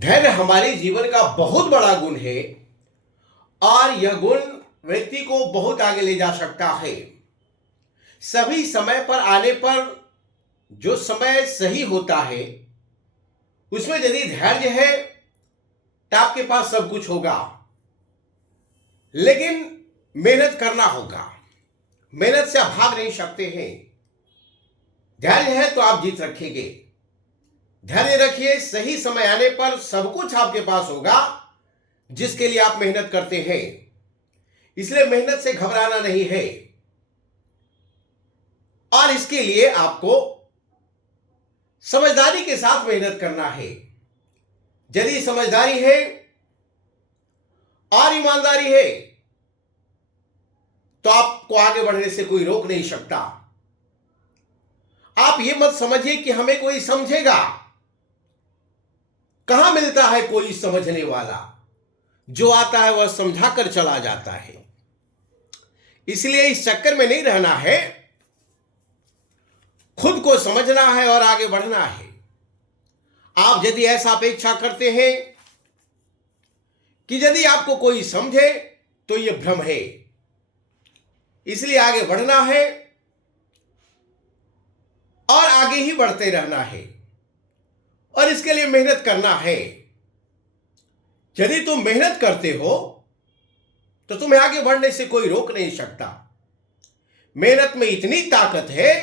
धैर्य हमारे जीवन का बहुत बड़ा गुण है और यह गुण व्यक्ति को बहुत आगे ले जा सकता है। सभी समय पर आने पर जो समय सही होता है उसमें यदि धैर्य है तो आपके पास सब कुछ होगा, लेकिन मेहनत करना होगा। मेहनत से आप भाग नहीं सकते हैं। धैर्य है तो आप जीत रखेंगे। धैर्य रखिए, सही समय आने पर सब कुछ आपके पास होगा जिसके लिए आप मेहनत करते हैं। इसलिए मेहनत से घबराना नहीं है और इसके लिए आपको समझदारी के साथ मेहनत करना है। यदि समझदारी है और ईमानदारी है तो आपको आगे बढ़ने से कोई रोक नहीं सकता। आप ये मत समझिए कि हमें कोई समझेगा। कहां मिलता है कोई समझने वाला? जो आता है वह समझाकर चला जाता है। इसलिए इस चक्कर में नहीं रहना है, खुद को समझना है और आगे बढ़ना है। आप यदि ऐसा अपेक्षा करते हैं कि यदि आपको कोई समझे तो यह भ्रम है। इसलिए आगे बढ़ना है और आगे ही बढ़ते रहना है और इसके लिए मेहनत करना है। यदि तुम मेहनत करते हो तो तुम्हें आगे बढ़ने से कोई रोक नहीं सकता। मेहनत में इतनी ताकत है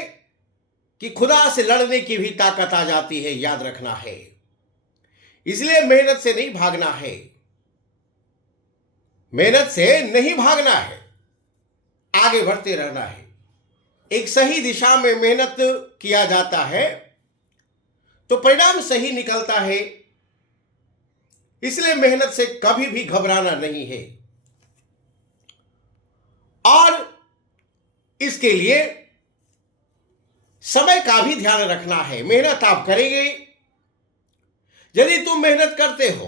कि खुदा से लड़ने की भी ताकत आ जाती है, याद रखना है। इसलिए मेहनत से नहीं भागना है। मेहनत से नहीं भागना है, आगे बढ़ते रहना है। एक सही दिशा में मेहनत किया जाता है तो परिणाम सही निकलता है। इसलिए मेहनत से कभी भी घबराना नहीं है और इसके लिए समय का भी ध्यान रखना है। मेहनत आप करेंगे, यदि तुम मेहनत करते हो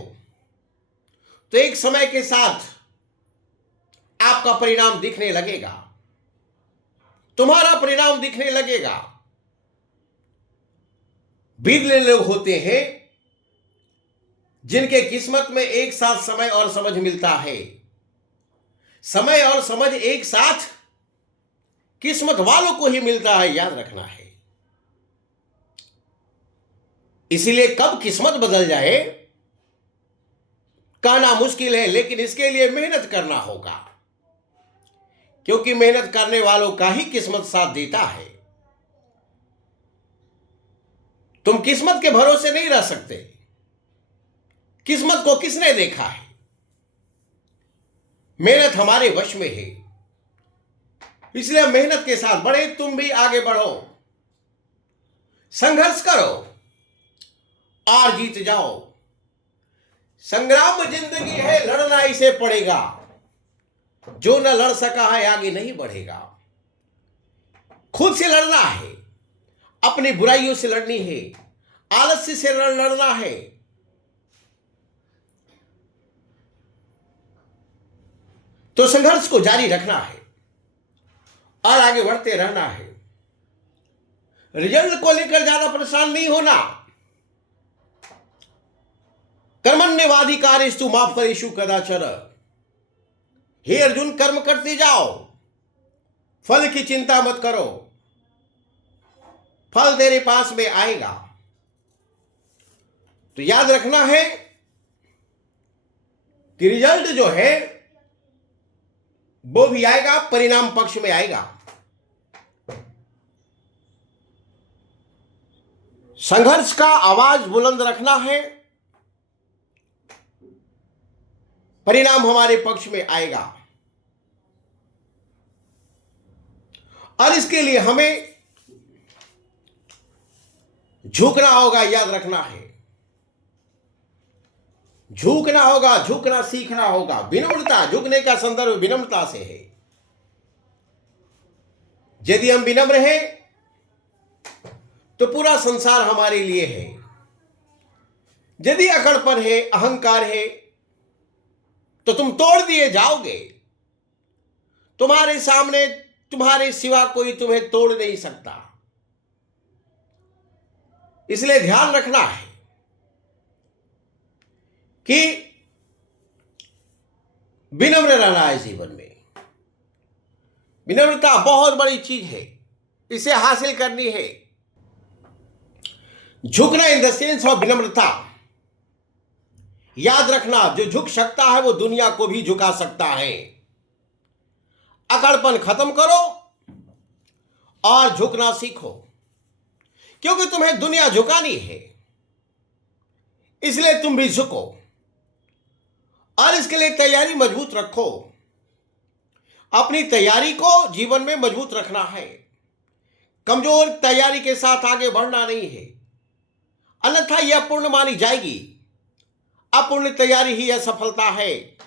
तो एक समय के साथ आपका परिणाम दिखने लगेगा, तुम्हारा परिणाम दिखने लगेगा। बिरले लोग होते हैं जिनके किस्मत में एक साथ समय और समझ मिलता है। समय और समझ एक साथ किस्मत वालों को ही मिलता है, याद रखना है। इसीलिए कब किस्मत बदल जाए कहना मुश्किल है, लेकिन इसके लिए मेहनत करना होगा, क्योंकि मेहनत करने वालों का ही किस्मत साथ देता है। तुम किस्मत के भरोसे नहीं रह सकते। किस्मत को किसने देखा है? मेहनत हमारे वश में है। इसलिए मेहनत के साथ बढ़े, तुम भी आगे बढ़ो, संघर्ष करो और जीत जाओ। संग्राम जिंदगी है, लड़ना इसे पड़ेगा। जो न लड़ सका है आगे नहीं बढ़ेगा। खुद से लड़ना है, अपनी बुराइयों से लड़नी है, आलस्य से लड़ना है। तो संघर्ष को जारी रखना है और आगे बढ़ते रहना है। रिजल्ट को लेकर ज्यादा परेशान नहीं होना। कर्मण्येवाधिकारिषु मा फलेषु कदाचन। हे अर्जुन, कर्म करते जाओ, फल की चिंता मत करो, फल तेरे पास में आएगा। तो याद रखना है कि रिजल्ट जो है वो भी आएगा, परिणाम पक्ष में आएगा। संघर्ष का आवाज बुलंद रखना है, परिणाम हमारे पक्ष में आएगा। और इसके लिए हमें झुकना होगा, याद रखना है। झुकना होगा, झुकना सीखना होगा। विनम्रता, झुकने का संदर्भ विनम्रता से है। यदि हम विनम्र हैं तो पूरा संसार हमारे लिए है। यदि अकड़पन है, अहंकार है, तो तुम तोड़ दिए जाओगे। तुम्हारे सामने तुम्हारे सिवा कोई तुम्हें तोड़ नहीं सकता। इसलिए ध्यान रखना है कि विनम्र रहना है जीवन में। विनम्रता बहुत बड़ी चीज है, इसे हासिल करनी है। झुकना इन द सेंस ऑफ विनम्रता, याद रखना, जो झुक सकता है वो दुनिया को भी झुका सकता है। अकड़पन खत्म करो और झुकना सीखो, क्योंकि तुम्हें दुनिया झुकानी है, इसलिए तुम भी झुको और इसके लिए तैयारी मजबूत रखो। अपनी तैयारी को जीवन में मजबूत रखना है, कमजोर तैयारी के साथ आगे बढ़ना नहीं है, अन्यथा यह अपूर्ण मानी जाएगी। अपूर्ण तैयारी ही असफलता है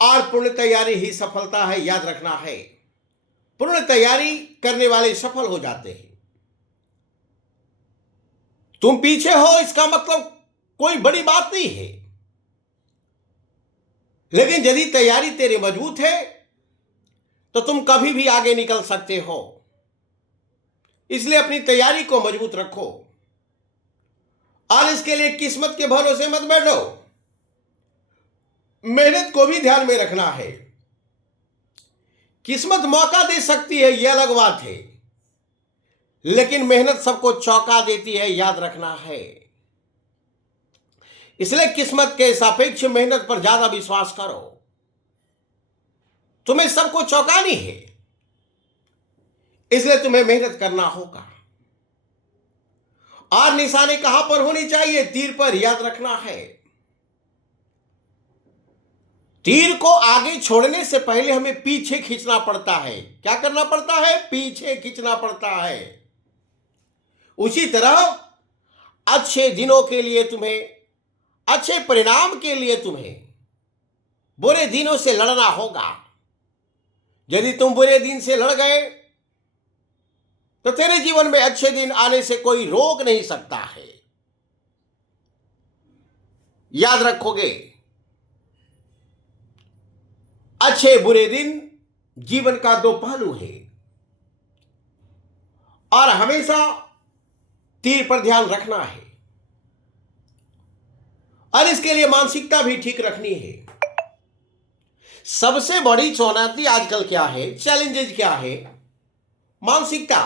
और पूर्ण तैयारी ही सफलता है, याद रखना है। पूर्ण तैयारी करने वाले सफल हो जाते हैं। तुम पीछे हो इसका मतलब कोई बड़ी बात नहीं है, लेकिन यदि तैयारी तेरी मजबूत है तो तुम कभी भी आगे निकल सकते हो। इसलिए अपनी तैयारी को मजबूत रखो और इसके लिए किस्मत के भरोसे मत बैठो। मेहनत को भी ध्यान में रखना है। किस्मत मौका दे सकती है, यह अलग बात है, लेकिन मेहनत सबको चौंका देती है, याद रखना है। इसलिए किस्मत के सापेक्ष मेहनत पर ज्यादा विश्वास करो। तुम्हें सबको चौंकानी है, इसलिए तुम्हें मेहनत करना होगा। और निशाने कहां पर होनी चाहिए? तीर पर, याद रखना है। तीर को आगे छोड़ने से पहले हमें पीछे खींचना पड़ता है। क्या करना पड़ता है? पीछे खींचना पड़ता है। उसी तरह अच्छे दिनों के लिए तुम्हें, अच्छे परिणाम के लिए तुम्हें बुरे दिनों से लड़ना होगा। यदि तुम बुरे दिन से लड़ गए तो तेरे जीवन में अच्छे दिन आने से कोई रोक नहीं सकता है। याद रखोगे, अच्छे बुरे दिन जीवन का दो पहलू है और हमेशा तीर पर ध्यान रखना है और इसके लिए मानसिकता भी ठीक रखनी है। सबसे बड़ी चुनौती आजकल क्या है? चैलेंजेस क्या है? मानसिकता।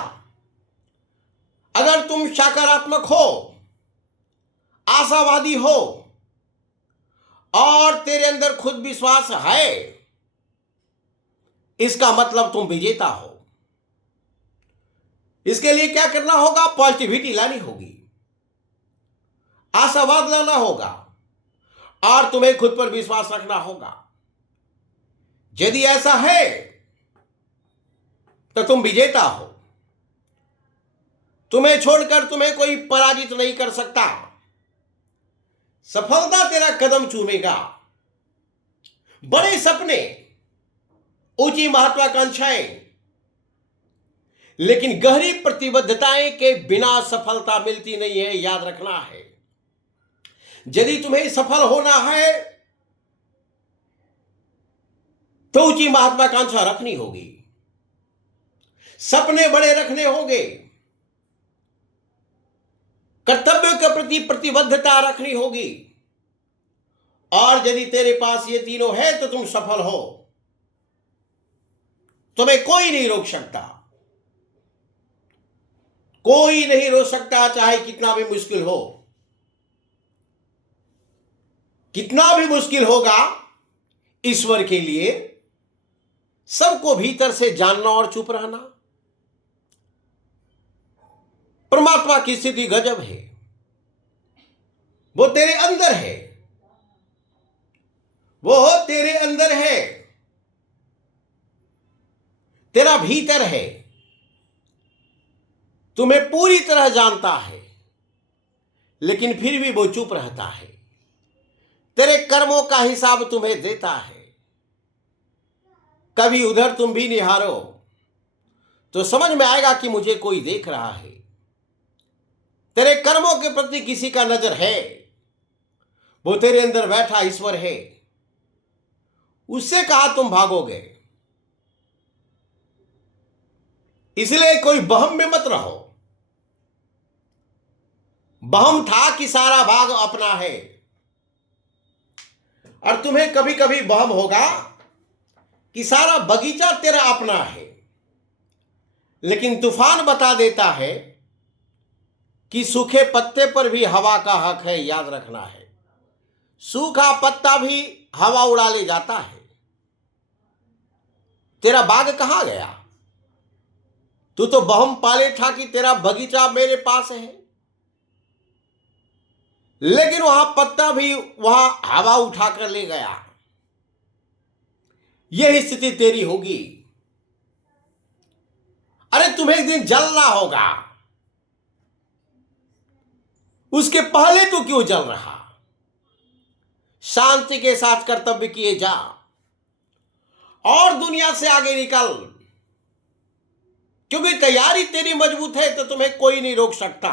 अगर तुम सकारात्मक हो, आशावादी हो और तेरे अंदर खुद विश्वास है, इसका मतलब तुम विजेता हो। इसके लिए क्या करना होगा? पॉजिटिविटी लानी होगी, आशावाद लाना होगा और तुम्हें खुद पर विश्वास रखना होगा। यदि ऐसा है तो तुम विजेता हो। तुम्हें छोड़कर तुम्हें कोई पराजित नहीं कर सकता। सफलता तेरा कदम चूमेगा। बड़े सपने, ऊंची महत्वाकांक्षाएं, लेकिन गहरी प्रतिबद्धताएं के बिना सफलता मिलती नहीं है, याद रखना है। यदि तुम्हें सफल होना है तो ऊंची महत्वाकांक्षा रखनी होगी, सपने बड़े रखने होंगे, कर्तव्यों के प्रति प्रतिबद्धता रखनी होगी। और यदि तेरे पास ये तीनों है तो तुम सफल हो। तुम्हें कोई नहीं रोक सकता, कोई नहीं रोक सकता, चाहे कितना भी मुश्किल हो। कितना भी मुश्किल होगा, ईश्वर के लिए सबको भीतर से जानना और चुप रहना। परमात्मा की स्थिति गजब है, वो तेरे अंदर है, वो तेरे अंदर है, तेरा भीतर है, तुम्हें पूरी तरह जानता है, लेकिन फिर भी वो चुप रहता है। तेरे कर्मों का हिसाब तुम्हें देता है। कभी उधर तुम भी निहारो तो समझ में आएगा कि मुझे कोई देख रहा है। तेरे कर्मों के प्रति किसी का नजर है, वो तेरे अंदर बैठा ईश्वर है। उससे कहा तुम भागोगे। इसलिए कोई बहम में मत रहो। बहम था कि सारा भाग अपना है, और तुम्हें कभी कभी वहम होगा कि सारा बगीचा तेरा अपना है, लेकिन तूफान बता देता है कि सूखे पत्ते पर भी हवा का हक है, याद रखना है। सूखा पत्ता भी हवा उड़ा ले जाता है। तेरा बाग कहां गया? तू तो वहम पाले था कि तेरा बगीचा मेरे पास है, लेकिन वहां पत्ता भी वहां हवा उठाकर ले गया। यही स्थिति तेरी होगी। अरे तुम्हें एक दिन जलना होगा, उसके पहले तो क्यों जल रहा? शांति के साथ कर्तव्य किए जा और दुनिया से आगे निकल, क्योंकि तैयारी तेरी मजबूत है तो तुम्हें कोई नहीं रोक सकता।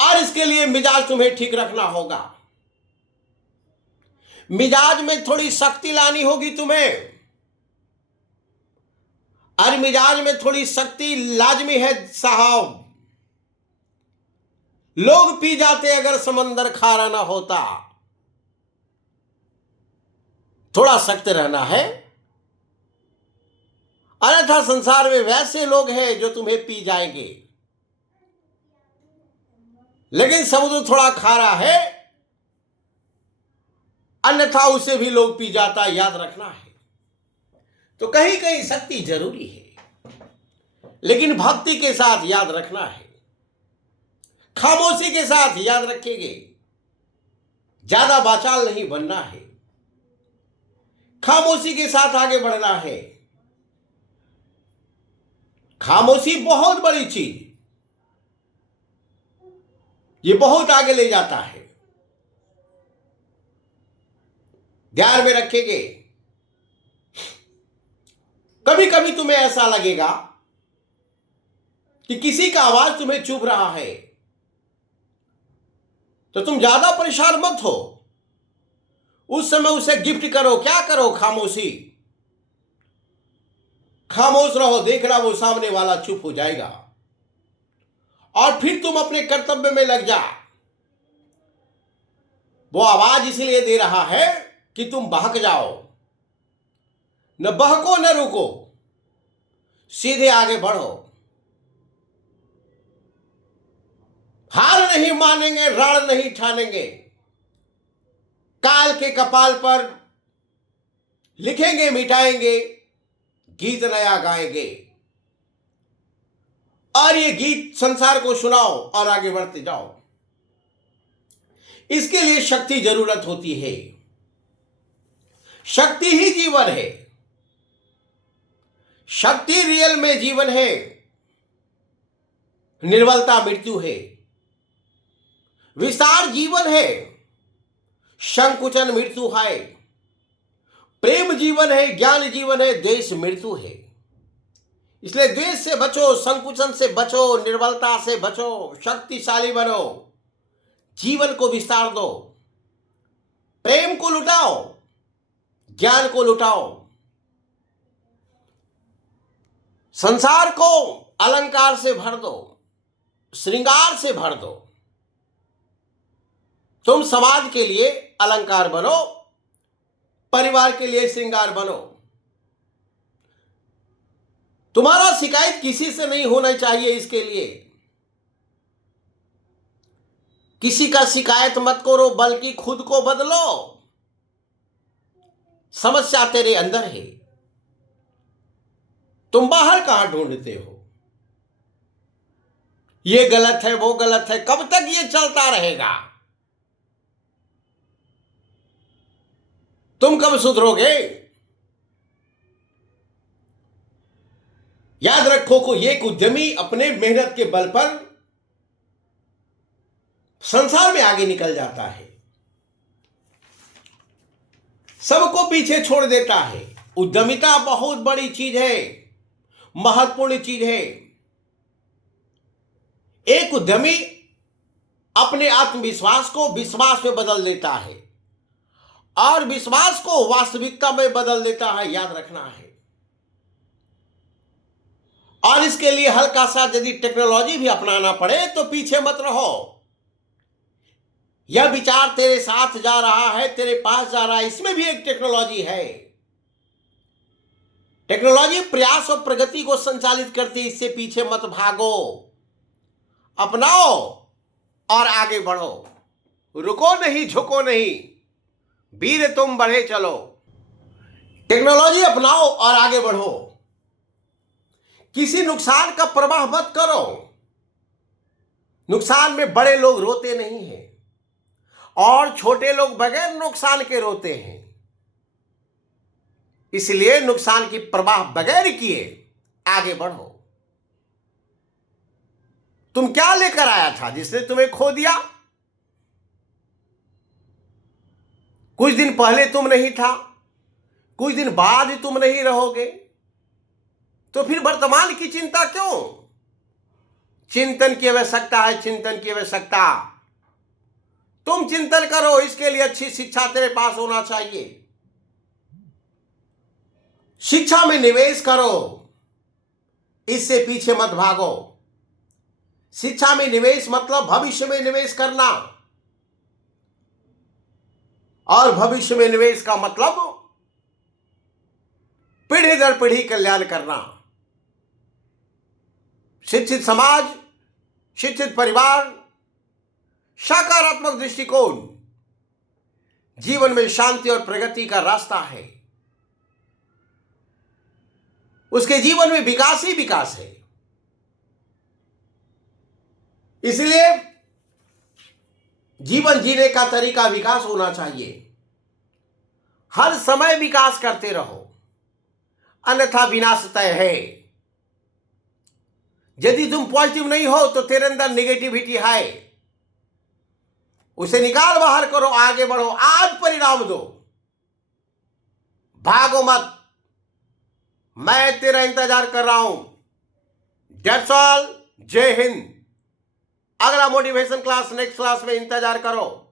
और इसके लिए मिजाज तुम्हें ठीक रखना होगा। मिजाज में थोड़ी सख्ती लानी होगी तुम्हें। और मिजाज में थोड़ी सख्ती लाजमी है साहब। लोग पी जाते अगर समंदर खारा ना होता। थोड़ा सख्त रहना है, अन्यथा संसार में वैसे लोग हैं जो तुम्हें पी जाएंगे। लेकिन समुद्र थोड़ा खारा है, अन्यथा उसे भी लोग पी जाता, याद रखना है। तो कहीं कहीं सख्ती जरूरी है, लेकिन भक्ति के साथ, याद रखना है। खामोशी के साथ, याद रखेंगे। ज्यादा बाचाल नहीं बनना है, खामोशी के साथ आगे बढ़ना है। खामोशी बहुत बड़ी चीज, ये बहुत आगे ले जाता है। ध्यान में रखेंगे। कभी कभी तुम्हें ऐसा लगेगा कि किसी का आवाज तुम्हें चुभ रहा है, तो तुम ज्यादा परेशान मत हो। उस समय उसे गिफ्ट करो। क्या करो? खामोशी। खामोश रहो, देख रहा वो सामने वाला चुप हो जाएगा और फिर तुम अपने कर्तव्य में लग जा। वो आवाज इसलिए दे रहा है कि तुम बहक जाओ। न बहको न रुको, सीधे आगे बढ़ो। हार नहीं मानेंगे, रण नहीं ठानेंगे। काल के कपाल पर लिखेंगे, मिटाएंगे, गीत नया गाएंगे। और ये गीत संसार को सुनाओ और आगे बढ़ते जाओ। इसके लिए शक्ति जरूरत होती है। शक्ति ही जीवन है। शक्ति रियल में जीवन है। निर्बलता मृत्यु है। विस्तार जीवन है, संकुचन मृत्यु है। प्रेम जीवन है, ज्ञान जीवन है, द्वेष मृत्यु है। इसलिए द्वेष से बचो, संकुचन से बचो, निर्बलता से बचो, शक्तिशाली बनो, जीवन को विस्तार दो, प्रेम को लुटाओ, ज्ञान को लुटाओ। संसार को अलंकार से भर दो, श्रृंगार से भर दो। तुम समाज के लिए अलंकार बनो, परिवार के लिए श्रृंगार बनो। तुम्हारा शिकायत किसी से नहीं होना चाहिए। इसके लिए किसी का शिकायत मत करो, बल्कि खुद को बदलो। समस्या तेरे अंदर है, तुम बाहर कहां ढूंढते हो? ये गलत है, वो गलत है, कब तक ये चलता रहेगा? तुम कब सुधरोगे? याद रखो को एक उद्यमी अपने मेहनत के बल पर संसार में आगे निकल जाता है, सबको पीछे छोड़ देता है। उद्यमिता बहुत बड़ी चीज है, महत्वपूर्ण चीज है। एक उद्यमी अपने आत्मविश्वास को विश्वास में बदल देता है और विश्वास को वास्तविकता में बदल देता है, याद रखना है। और इसके लिए हल्का सा यदि टेक्नोलॉजी भी अपनाना पड़े तो पीछे मत रहो। यह विचार तेरे साथ जा रहा है, तेरे पास जा रहा है, इसमें भी एक टेक्नोलॉजी है। टेक्नोलॉजी प्रयास और प्रगति को संचालित करती है। इससे पीछे मत भागो, अपनाओ और आगे बढ़ो। रुको नहीं, झुको नहीं, वीर तुम बढ़े चलो। टेक्नोलॉजी अपनाओ और आगे बढ़ो। किसी नुकसान का परवाह मत करो। नुकसान में बड़े लोग रोते नहीं हैं और छोटे लोग बगैर नुकसान के रोते हैं। इसलिए नुकसान की परवाह बगैर किए आगे बढ़ो। तुम क्या लेकर आया था जिसने तुम्हें खो दिया? कुछ दिन पहले तुम नहीं था, कुछ दिन बाद तुम नहीं रहोगे, तो फिर वर्तमान की चिंता क्यों? चिंतन की आवश्यकता है, चिंतन की आवश्यकता। तुम चिंतन करो, इसके लिए अच्छी शिक्षा तेरे पास होना चाहिए। शिक्षा में निवेश करो, इससे पीछे मत भागो। शिक्षा में निवेश मतलब भविष्य में निवेश करना, और भविष्य में निवेश का मतलब पीढ़ी दर पीढ़ी कल्याण करना। शिक्षित समाज, शिक्षित परिवार, सकारात्मक दृष्टिकोण जीवन में शांति और प्रगति का रास्ता है। उसके जीवन में विकास ही विकास है। इसलिए जीवन जीने का तरीका विकास होना चाहिए। हर समय विकास करते रहो, अन्यथा विनाश तय है। यदि तुम पॉजिटिव नहीं हो तो तेरे अंदर नेगेटिविटी है, उसे निकाल बाहर करो, आगे बढ़ो, आज परिणाम दो, भागो मत। मैं तेरा इंतजार कर रहा हूं। That's all. जय हिंद। अगला मोटिवेशन क्लास नेक्स्ट क्लास में इंतजार करो।